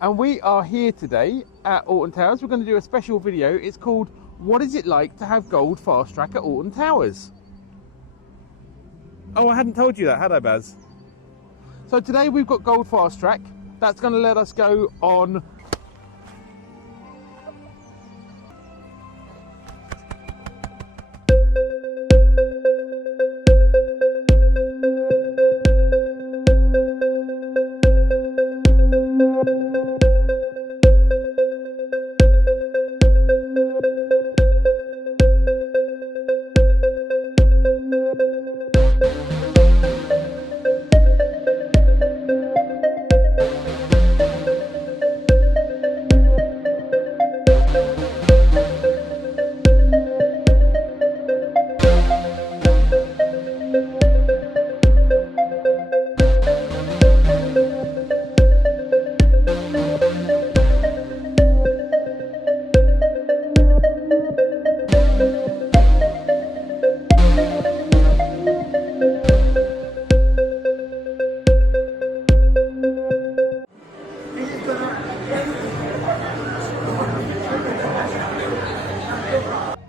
and we are here today at Alton Towers. We're going to do a special video. It's called "What is it like to have gold fast track at Alton Towers?" Oh, I hadn't told you that, had I, Baz? So today we've got gold fast track. That's going to let us go on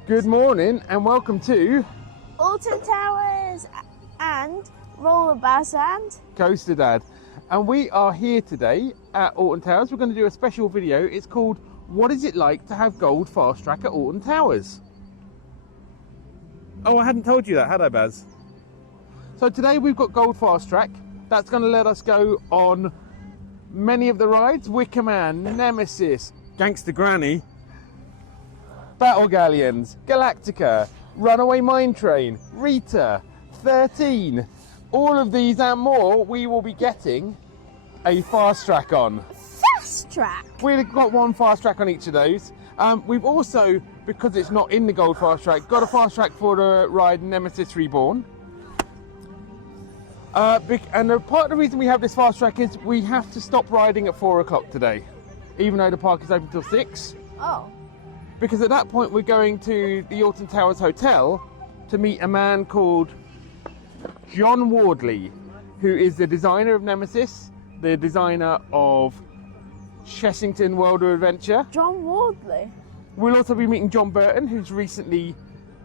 Good morning and welcome to Alton Towers and Roller Bass and Coaster Dad. And we are here today at Alton Towers. We're going to do a special video. It's called "What is it like to have gold fast track at Alton Towers?" Oh, I hadn't told you that, had I, Baz? So today we've got gold fast track. That's going to let us go on many of the rides: Wicker Man, Nemesis, Gangster Granny, Battle Galleons, Galactica, Runaway Mine Train, Rita, 13. All of these and more we will be getting a fast track on. Fast track? We've got one fast track on each of those. We've also, because it's not in the gold fast track, got a fast track for the ride Nemesis Reborn. And part of the reason we have this fast track is we have to stop riding at 4 o'clock today, even though the park is open till 6. Oh. Because at that point we're going to the Alton Towers Hotel to meet a man called John Wardley, who is the designer of Nemesis, the designer of Chessington World of Adventure. John Wardley? We'll also be meeting John Burton, who's recently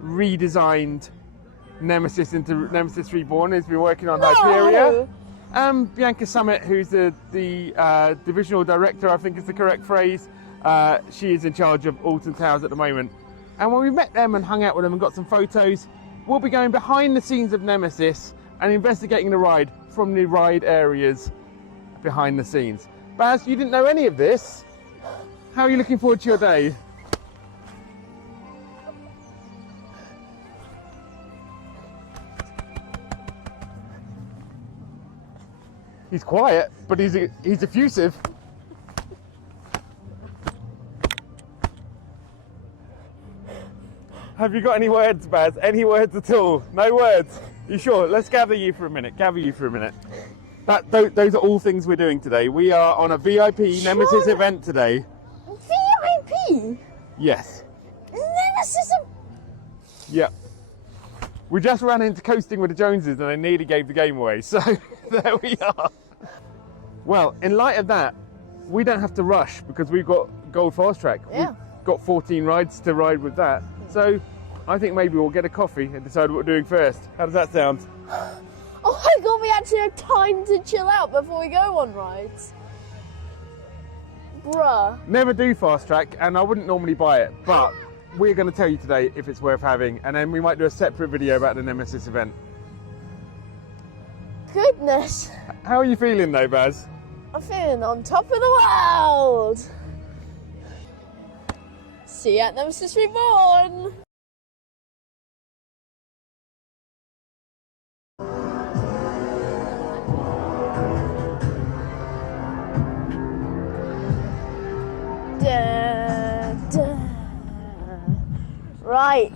redesigned Nemesis into Nemesis Reborn, who's been working on Hyperia. And Bianca Summit, who's the divisional director, I think is the correct phrase. She is in charge of Alton Towers at the moment. And when we met them and hung out with them and got some photos, we'll be going behind the scenes of Nemesis and investigating the ride from the ride areas behind the scenes. Baz, you didn't know any of this. How are you looking forward to your day? He's quiet, but he's effusive. Have you got any words, Baz? Any words at all? No words? You sure? Let's gather you for a minute. Those are all things we're doing today. We are on a VIP Nemesis event today. VIP? Yes. Nemesis? Yep. We just ran into coasting with the Joneses and they nearly gave the game away. So there we are. Well, in light of that, we don't have to rush because we've got gold fast track. Yeah. We've got 14 rides to ride with that. So I think maybe we'll get a coffee and decide what we're doing first. How does that sound? Oh my god, we actually have time to chill out before we go on rides. Bruh. Never do fast track and I wouldn't normally buy it, but we're going to tell you today if it's worth having, and then we might do a separate video about the Nemesis event. Goodness. How are you feeling though, Baz? I'm feeling on top of the world. See you at Nemesis Reborn. Right,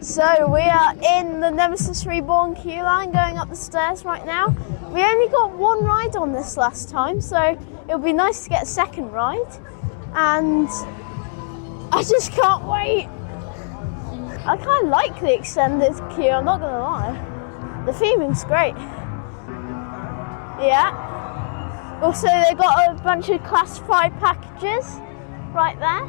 so we are in the Nemesis Reborn queue line going up the stairs right now. We only got one ride on this last time, so it'll be nice to get a second ride. And I just can't wait. I kind of like the extended queue, I'm not gonna lie. The theming's great. Yeah. Also, they've got a bunch of classified packages right there.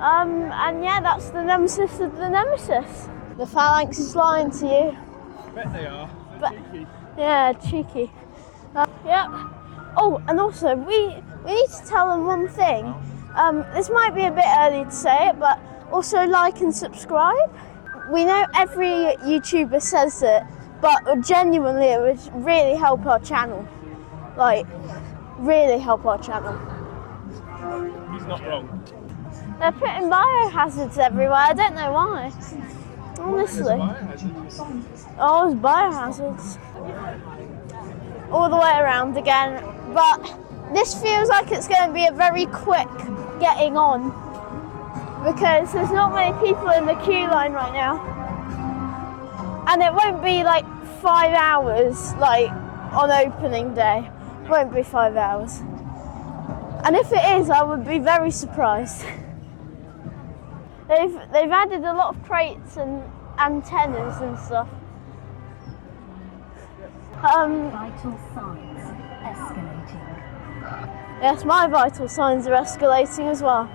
And yeah, that's the Nemesis of the Nemesis. The Phalanx is lying to you. I bet they are. But, Cheeky. yeah, cheeky. Yeah. Oh, and also we need to tell them one thing. This might be a bit early to say it, but also like and subscribe. We know every YouTuber says it, but genuinely it would really help our channel. Like, really help our channel. He's not wrong. They're putting biohazards everywhere. I don't know why. Honestly. Oh, there's biohazards. All the way around again. But this feels like it's going to be a very quick getting on. Because there's not many people in the queue line right now. And it won't be like 5 hours, like on opening day. It won't be 5 hours. And if it is, I would be very surprised. They've added a lot of crates and antennas and stuff. Vital signs escalating. Yes, my vital signs are escalating as well.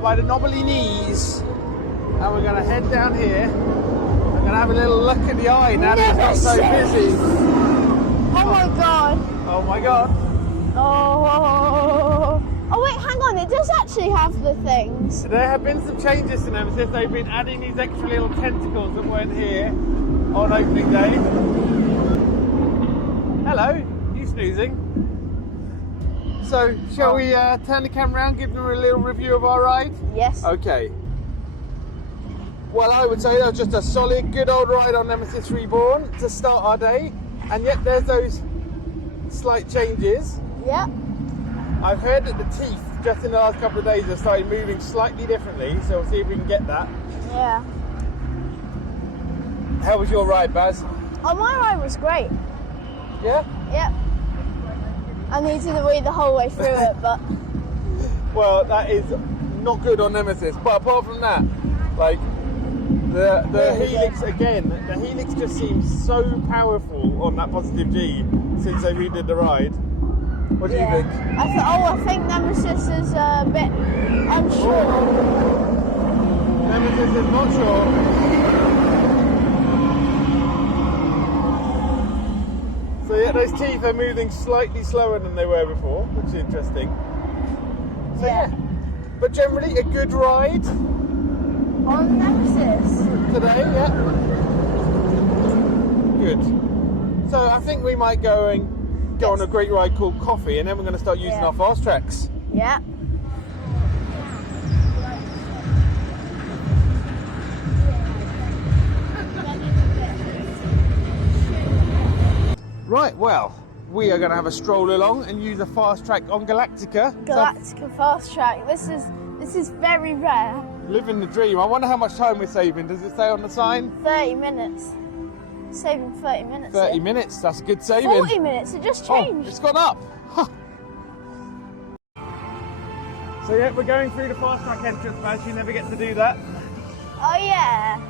By the knobbly knees, and we're going to head down here. I'm going to have a little look at the eye now that it's not so busy. Oh my god. Oh my god. Oh. Oh wait, hang on. It does actually have the things. There have been some changes to Nemesis. They've been adding these extra little tentacles that weren't here on opening day. Hello, you snoozing? So, shall we turn the camera around, give them a little review of our ride? Yes. Okay. Well, I would say that was just a solid, good old ride on Nemesis Reborn to start our day. And yet there's those slight changes. Yeah. I've heard that the teeth, just in the last couple of days, have started moving slightly differently. So we'll see if we can get that. Yeah. How was your ride, Baz? Oh, my ride was great. Yeah? Yep. I needed to read the whole way through it, but... Well, that is not good on Nemesis. But apart from that, like, the Really Helix good. again, the Helix just seems so powerful on that positive G since they redid the ride. What do you think? I think Nemesis is a bit unsure. Nemesis is not sure. So yeah, those teeth are moving slightly slower than they were before, which is interesting. So yeah. But generally a good ride On Nemesis. today, yeah. Good. So I think we might go on a great ride called Coffee, and then we're going to start using our fast tracks. Yeah. Right, well, we are going to have a stroll along and use a fast track on Galactica. Galactica fast track. This is very rare. Living the dream. I wonder how much time we're saving. Does it say on the sign? 30 minutes. Saving 30 minutes. 30 here. minutes. That's a good saving. 40 minutes. It just Oh, changed. it's gone up. Huh. So yeah, we're going through the fast track entrance, Baz. You never get to do that. Oh yeah.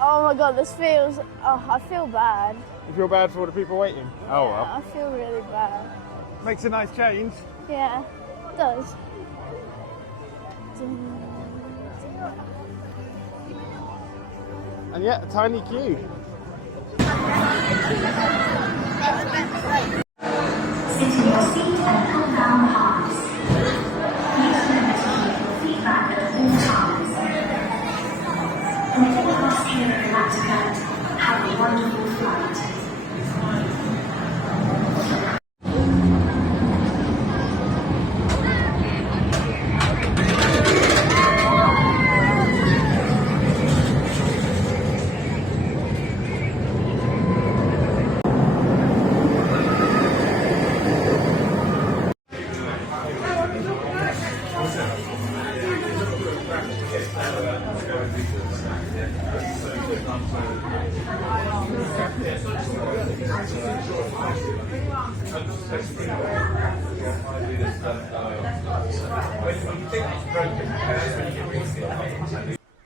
Oh my god, this feels. Oh, I feel bad. You feel bad for all the people waiting? Oh Yeah, well. I feel really bad. Makes a nice change. Yeah, it does. And yeah, a tiny queue. Sit in your seat and pull down the harness. Use Nemesis feedback at all times. Until last here at Galactica, have a wonderful flight.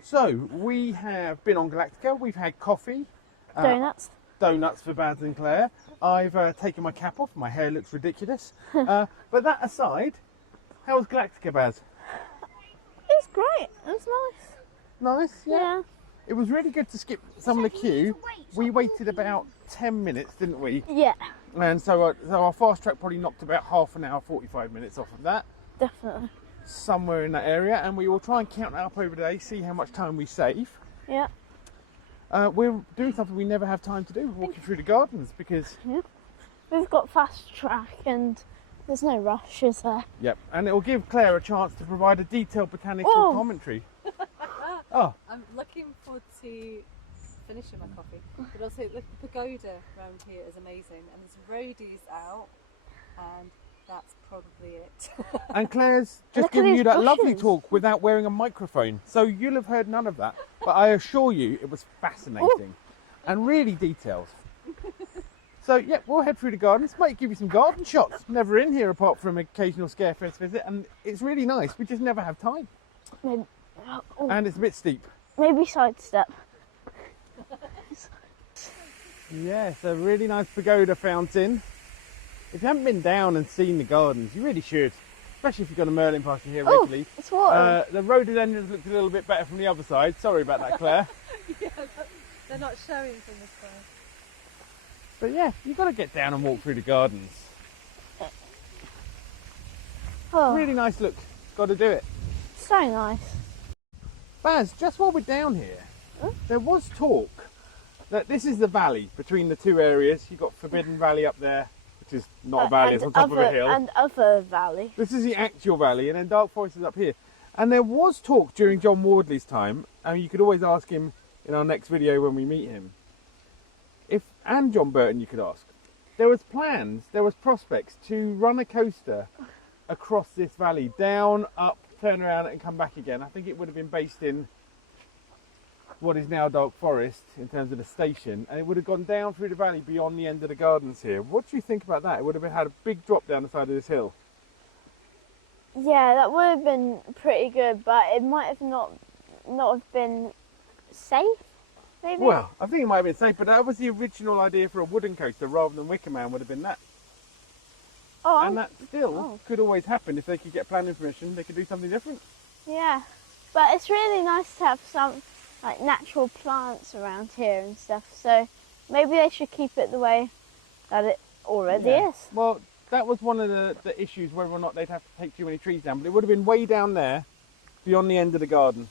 So we have been on Galactica. We've had coffee, donuts for Baz and Claire. I've taken my cap off. My hair looks ridiculous. But that aside, how was Galactica, Baz? It was great. It was nice. Nice, Yeah. It was really good to skip some of the queue. We waited about 10 minutes, didn't we? Yeah, And so our fast track probably knocked about half an hour, 45 minutes off of that. definitely. Somewhere in that area, and we will try and count that up over the day, see how much time we save. Yeah. We're doing something we never have time to do, walking through the gardens, because... We've got fast track and there's no rush, is there? Yep, and it will give Claire a chance to provide a detailed botanical commentary. Oh. I'm looking forward to finishing my coffee, but also look, the pagoda around here is amazing, and there's roadies out, and that's probably it. And Claire's just Look at giving these you that lovely bushes. talk without wearing a microphone, so you'll have heard none of that. But I assure you, it was fascinating and really detailed. So yeah, we'll head through the gardens. Might give you some garden shots. Never in here apart from occasional Scarefest visit, and it's really nice. We just never have time, Maybe, and it's a bit steep. maybe sidestep. Yes, a really nice pagoda fountain. If you haven't been down and seen the gardens, you really should. Especially if you've got a Merlin party here regularly. It's water. The rhododendrons looked a little bit better from the other side. Sorry about that, Claire. Yeah, they're not showing from this side. But yeah, you've got to get down and walk through the gardens. Oh, Really nice look. Got to do it. so nice. Baz, just while we're down here, there was talk that this is the valley between the two areas. You've got Forbidden Valley up there, which is not a valley, it's on top of a hill. And other valley. This is the actual valley, and then Dark Forest is up here. And there was talk during John Wardley's time, and you could always ask him in our next video when we meet him, and John Burton you could ask. There was plans, there was prospects to run a coaster across this valley, down, up, turn around and come back again. I think it would have been based in what is now Dark Forest in terms of the station, and it would have gone down through the valley beyond the end of the gardens here. What do you think about that? It would have had a big drop down the side of this hill. Yeah, that would have been pretty good, but it might have not have been safe, maybe? Well, I think it might have been safe, but that was the original idea for a wooden coaster rather than Wicker Man would have been that. And that still could always happen. If they could get planning permission, they could do something different. Yeah, but it's really nice to have some like natural plants around here and stuff, so maybe they should keep it the way that it already is. Well, that was one of the issues, whether or not they'd have to take too many trees down, but it would have been way down there beyond the end of the garden.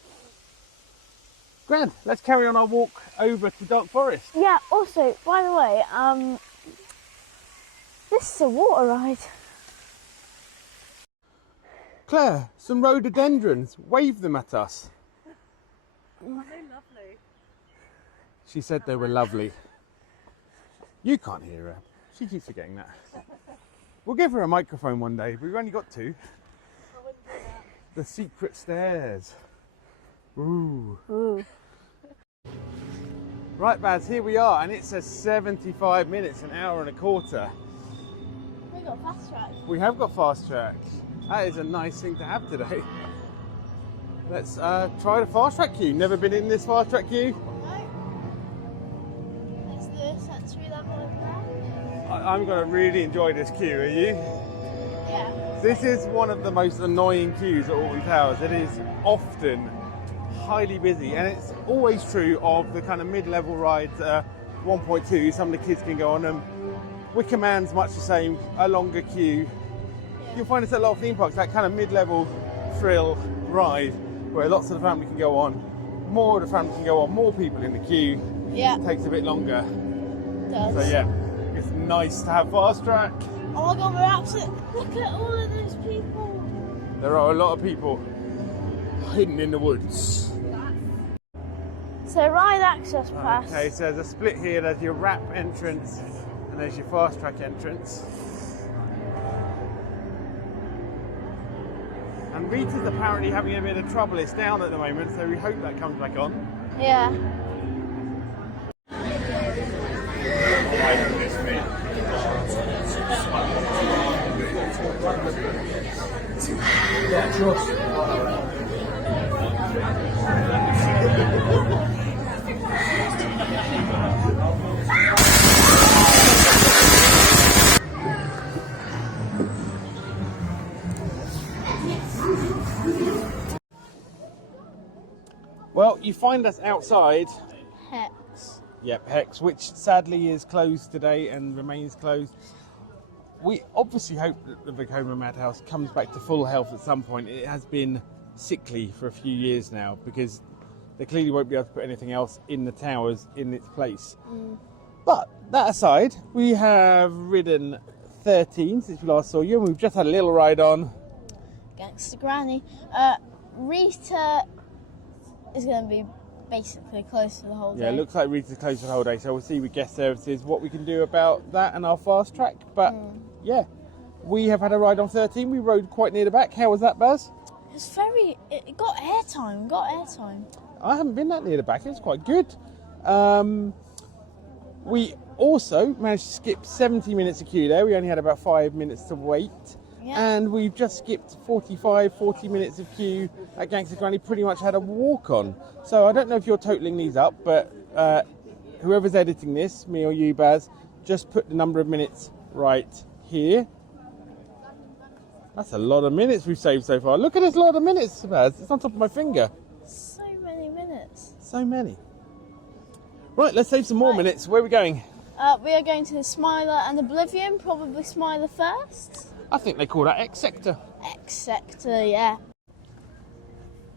Grand, let's carry on our walk over to Dark Forest. Yeah, also, by the way, this is a water ride. Claire, some rhododendrons, wave them at us. Aren't they lovely? She said they were lovely. You can't hear her. She keeps forgetting that. We'll give her a microphone one day. We've only got two. I wouldn't do that. The secret stairs. Ooh. Ooh. Right, Baz, here we are, and it says 75 minutes, an hour and a quarter. We got fast track. We have got fast track. That is a nice thing to have today. Let's try the fast track queue. Never been in this fast track queue? No. It's the sensory level over there. I'm going to really enjoy this queue, are you? Yeah. This is one of the most annoying queues at Alton Towers. It is often highly busy, and it's always true of the kind of mid-level rides. 1.2, some of the kids can go on them. Wicker Man's much the same, a longer queue. You'll find this at a lot of theme parks, that kind of mid-level thrill ride where lots of the family can go on. More of the family can go on, more people in the queue. Yeah. It takes a bit longer. It does. So yeah, it's nice to have fast track. Oh my god, we're absolutely... Look at all of those people. There are a lot of people hidden in the woods. So ride access pass. Okay, so there's a split here. There's your wrap entrance and there's your fast track entrance. And Rita's apparently having a bit of trouble. It's down at the moment, so we hope that comes back on. Yeah. Well, you find us outside. Hex. Yep, Hex, which sadly is closed today and remains closed. We obviously hope that the Vekoma Madhouse comes back to full health at some point. It has been sickly for a few years now because they clearly won't be able to put anything else in the towers in its place. But that aside, we have ridden 13 since we last saw you, and we've just had a little ride on Gangster Granny. Rita is going to be basically closed for the whole day. Yeah, it looks like Rita's closed for the whole day, so we'll see with guest services what we can do about that and our fast track. But yeah, we have had a ride on 13. We rode quite near the back. How was that, Baz? It got airtime. I haven't been that near the back. It was quite good. We also managed to skip 70 minutes of queue there. We only had about 5 minutes to wait. Yeah. And we've just skipped 40 minutes of queue at Gangster Granny, pretty much had a walk on. So I don't know if you're totalling these up, but whoever's editing this, me or you, Baz, just put the number of minutes right here. That's a lot of minutes we've saved so far. Look at this lot of minutes, Baz. It's on top of my finger. So many minutes. So many. Right, let's save some more minutes. Where are we going? We are going to Smiler and Oblivion, probably Smiler first. I think they call that X Sector. X Sector, yeah.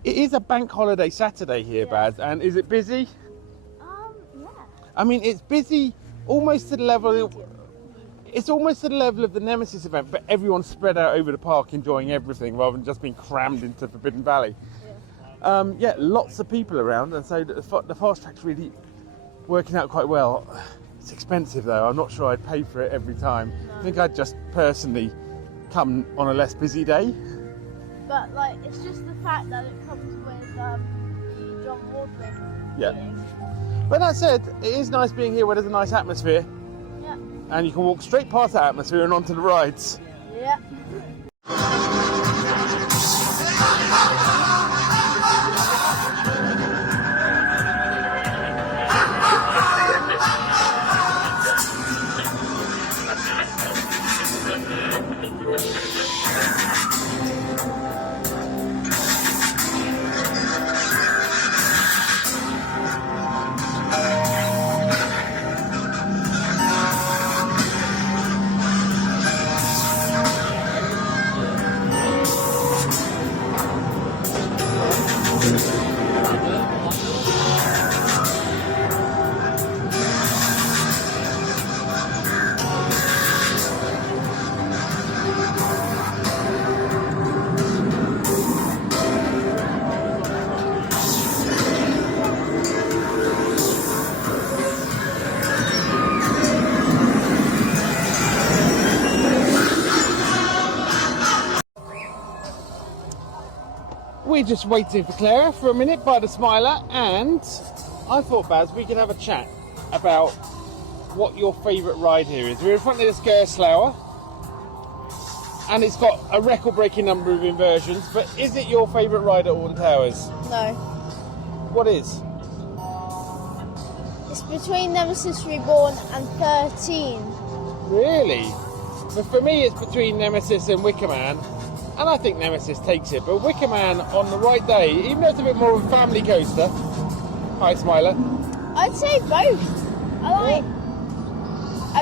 It is a bank holiday Saturday here, Baz, and is it busy? Yeah. I mean, it's busy almost to the level. It's almost to the level of the Nemesis event, but everyone's spread out over the park enjoying everything rather than just being crammed into Forbidden Valley. Yeah, lots of people around, and so the fast track's really working out quite well. It's expensive though. I'm not sure I'd pay for it every time. No. I think I'd just personally come on a less busy day. But like, it's just the fact that it comes with John Wardley. Yeah. But that said, it is nice being here where there's a nice atmosphere. Yeah. And you can walk straight past that atmosphere and onto the rides. Yeah. We're just waiting for Clara for a minute by the Smiler, and I thought, Baz, we could have a chat about what your favourite ride here is. We're in front of the Skerslauer, and it's got a record-breaking number of inversions, but is it your favourite ride at Alton Towers? No. What is? It's between Nemesis Reborn and 13. Really? But for me, it's between Nemesis and Wicker Man. And I think Nemesis takes it, but Wicker Man on the right day, even though it's a bit more of a family coaster. Hi, Smiler. I'd say both. I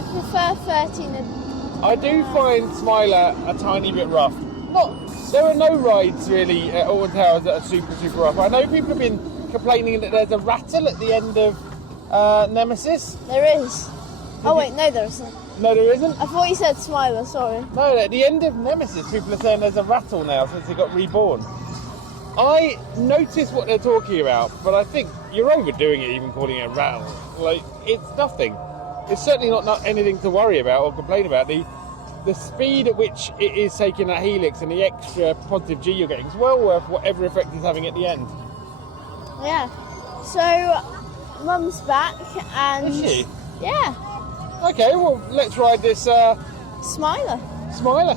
prefer 13. I do find Smiler a tiny bit rough. There are no rides really at Alton Towers that are super, super rough. I know people have been complaining that there's a rattle at the end of Nemesis. There is. Oh wait, no there isn't. No, there isn't? I thought you said Smiler, sorry. No, at the end of Nemesis, people are saying there's a rattle now since it got reborn. I notice what they're talking about, but I think you're overdoing it even calling it a rattle. Like, it's nothing. It's certainly not anything to worry about or complain about. The speed at which it is taking that helix and the extra positive G you're getting is well worth whatever effect it's having at the end. Yeah. So, Mum's back and... Is she? Yeah. Okay, well, let's ride this Smiler. Smiler.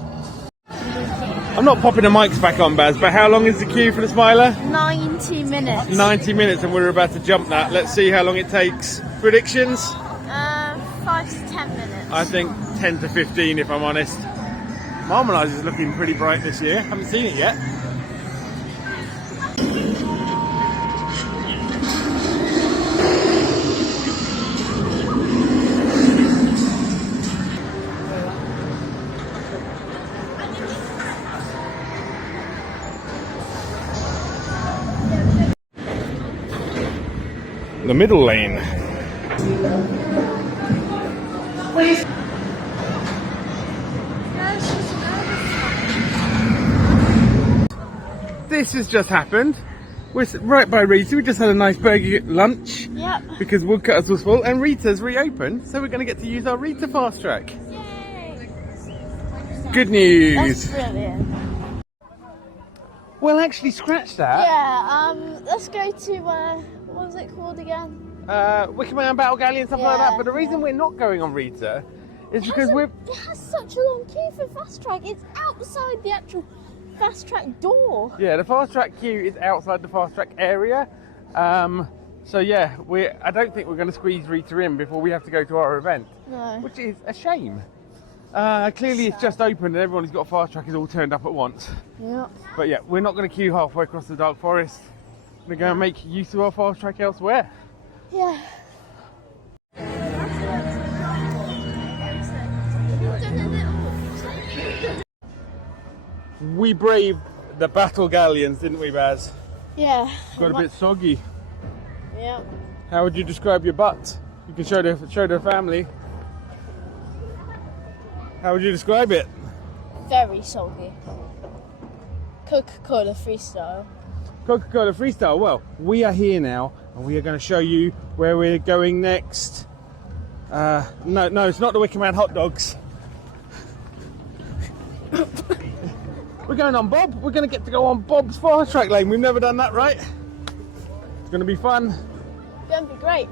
I'm not popping the mics back on, Baz, but how long is the queue for the Smiler? 90 minutes. 90 minutes, and we're about to jump that. Let's see how long it takes. Predictions? 5 to 10 minutes. I think 10 to 15, if I'm honest. Marmalade is looking pretty bright this year. Haven't seen it yet. The middle lane. This has just happened. We're right by Rita. We just had a nice burger lunch. Yep. Because Woodcutters was full, and Rita's reopened, so we're going to get to use our Rita Fast Track. Yay! Good news. That's brilliant. Well, actually, scratch that. Yeah, let's go to, what was it called again? Wicker Man, Battle Galley and stuff like Yeah, that. But the reason we're not going on Rita is because It has such a long queue for Fast Track. It's outside the actual Fast Track door. Yeah, the Fast Track queue is outside the Fast Track area. So yeah, I don't think we're going to squeeze Rita in before we have to go to our event. No. Which is a shame. Clearly it's just opened and everyone who's got a Fast Track is all turned up at once. Yep. But yeah, we're not going to queue halfway across the Dark Forest. We're going to make use of our Fast Track elsewhere. Yeah. We braved the battle galleons, didn't we, Baz? Yeah. Got a bit soggy. Yeah. How would you describe your butt? You can show the family. How would you describe it? Very soggy. Coca-Cola Freestyle. Coca-Cola Freestyle. Well, we are here now, and we are going to show you where we're going next. No, it's not the Wicker Man hot dogs. We're going on Bob. We're going to get to go on Bob's Fast Track lane. We've never done that, right? It's going to be fun. It's going to be great.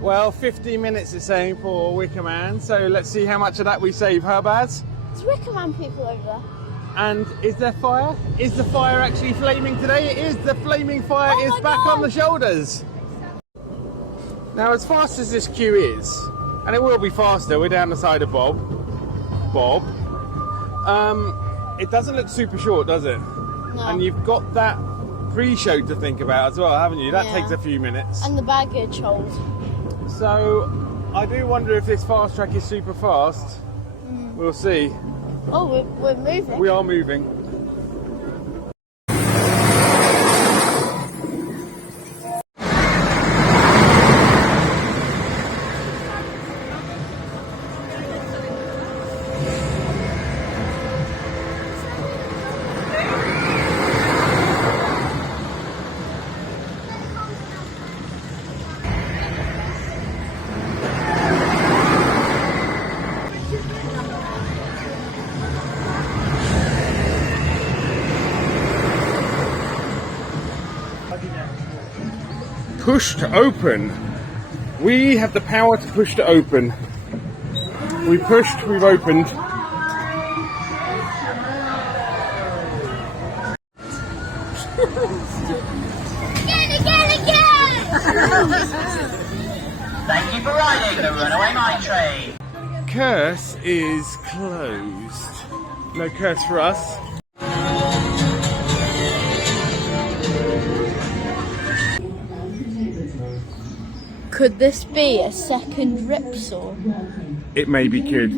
Well, 15 minutes is saying for Wicker Man, so let's see how much of that we save, huh, Baz? There's Wicker Man people over there. And is there fire? Is the fire actually flaming today? It is. The flaming fire Oh is my back God. on the shoulders. Now, as fast as this queue is, and it will be faster, we're down the side of Bob. It doesn't look super short, does it? No. And you've got that pre-show to think about as well, haven't you? That Yeah. takes a few minutes. And the baggage hold. So, I do wonder if this fast track is super fast. We'll see. Oh, we're moving. We are moving. Push to open. We have the power to push to open. We pushed, we've opened. Thank you for riding the Runaway Mine Train. Curse is closed. No curse for us. Could this be a second Ripsaw? It maybe could.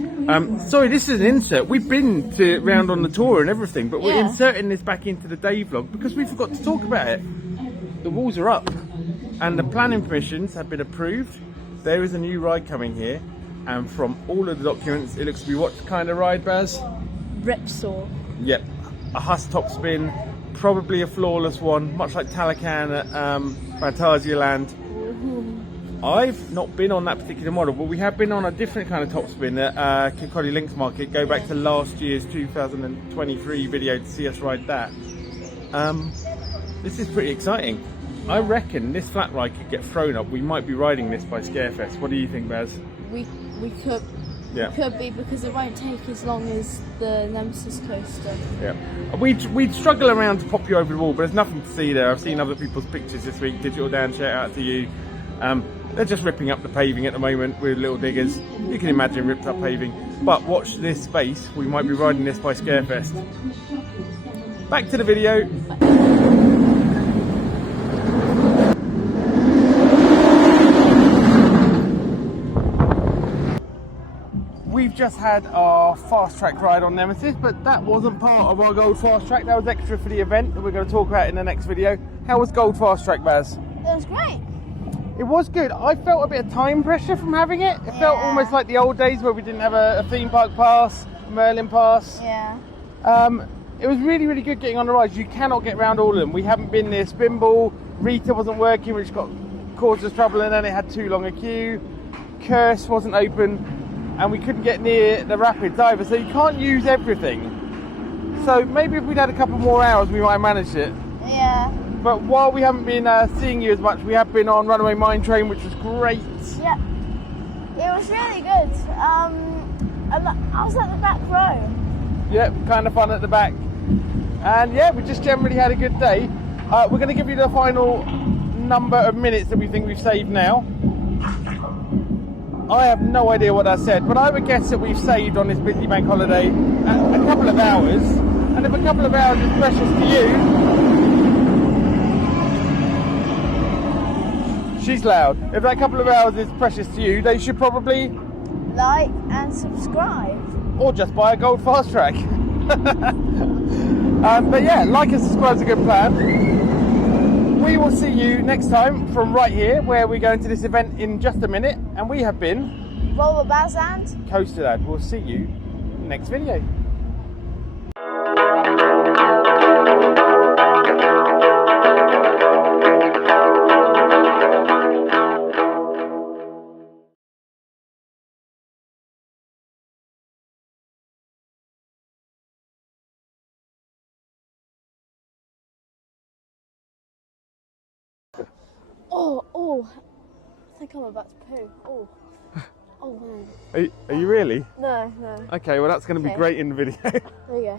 Sorry, this is an insert. We've been round on the tour and everything, but we're Yeah. inserting this back into the day vlog because we forgot to talk about it. The walls are up and the planning permissions have been approved. There is a new ride coming here, and from all of the documents, it looks to be what kind of ride, Baz? Ripsaw. Yep, a Huss top spin, probably a flawless one, much like Talakan at Phantasialand. I've not been on that particular model, but we have been on a different kind of top spin at Kirkcaldy Links Market. Go back to last year's 2023 video to see us ride that. This is pretty exciting. I reckon this flat ride could get thrown up. We might be riding this by Scarefest. What do you think, Baz? We could Yeah. Could be because it won't take as long as the Nemesis coaster. Yeah. We'd struggle around to pop you over the wall, but there's nothing to see there. I've seen other people's pictures this week. Digital Dan, shout out to you. They're just ripping up the paving at the moment with little diggers. You can imagine ripped up paving. But watch this space. We might be riding this by Scarefest. Back to the video. We've just had our fast track ride on Nemesis, but that wasn't part of our Gold Fast Track. That was extra for the event that we're going to talk about in the next video. How was Gold Fast Track, Baz? It was great. It was good. I felt a bit of time pressure from having it. It felt almost like the old days where we didn't have a theme park pass, a Merlin pass. Yeah. It was really, really good getting on the rides. You cannot get around all of them. We haven't been near Spinball. Rita wasn't working, which caused us trouble, and then it had too long a queue. Curse wasn't open, and we couldn't get near the rapids either. So you can't use everything. So maybe if we'd had a couple more hours, we might have managed it. Yeah. But while we haven't been seeing you as much, we have been on Runaway Mine Train, which was great. Yeah. It was really good. I was at the back row. Yeah, kind of fun at the back. And yeah, we just generally had a good day. We're going to give you the final number of minutes that we think we've saved now. I have no idea what that said, but I would guess that we've saved on this busy bank holiday a couple of hours. And if a couple of hours is precious to you... She's loud. If that couple of hours is precious to you, they should probably... like and subscribe. Or just buy a Gold Fast Track. But yeah, like and subscribe is a good plan. We will see you next time from right here, where we're going to this event in just a minute. And we have been... Roller Baz and... Coaster Dad. We'll see you next video. Oh, I think I'm about to poo. Oh man. Are you really? No. Okay, well that's going to be Okay. great in the video. There you go.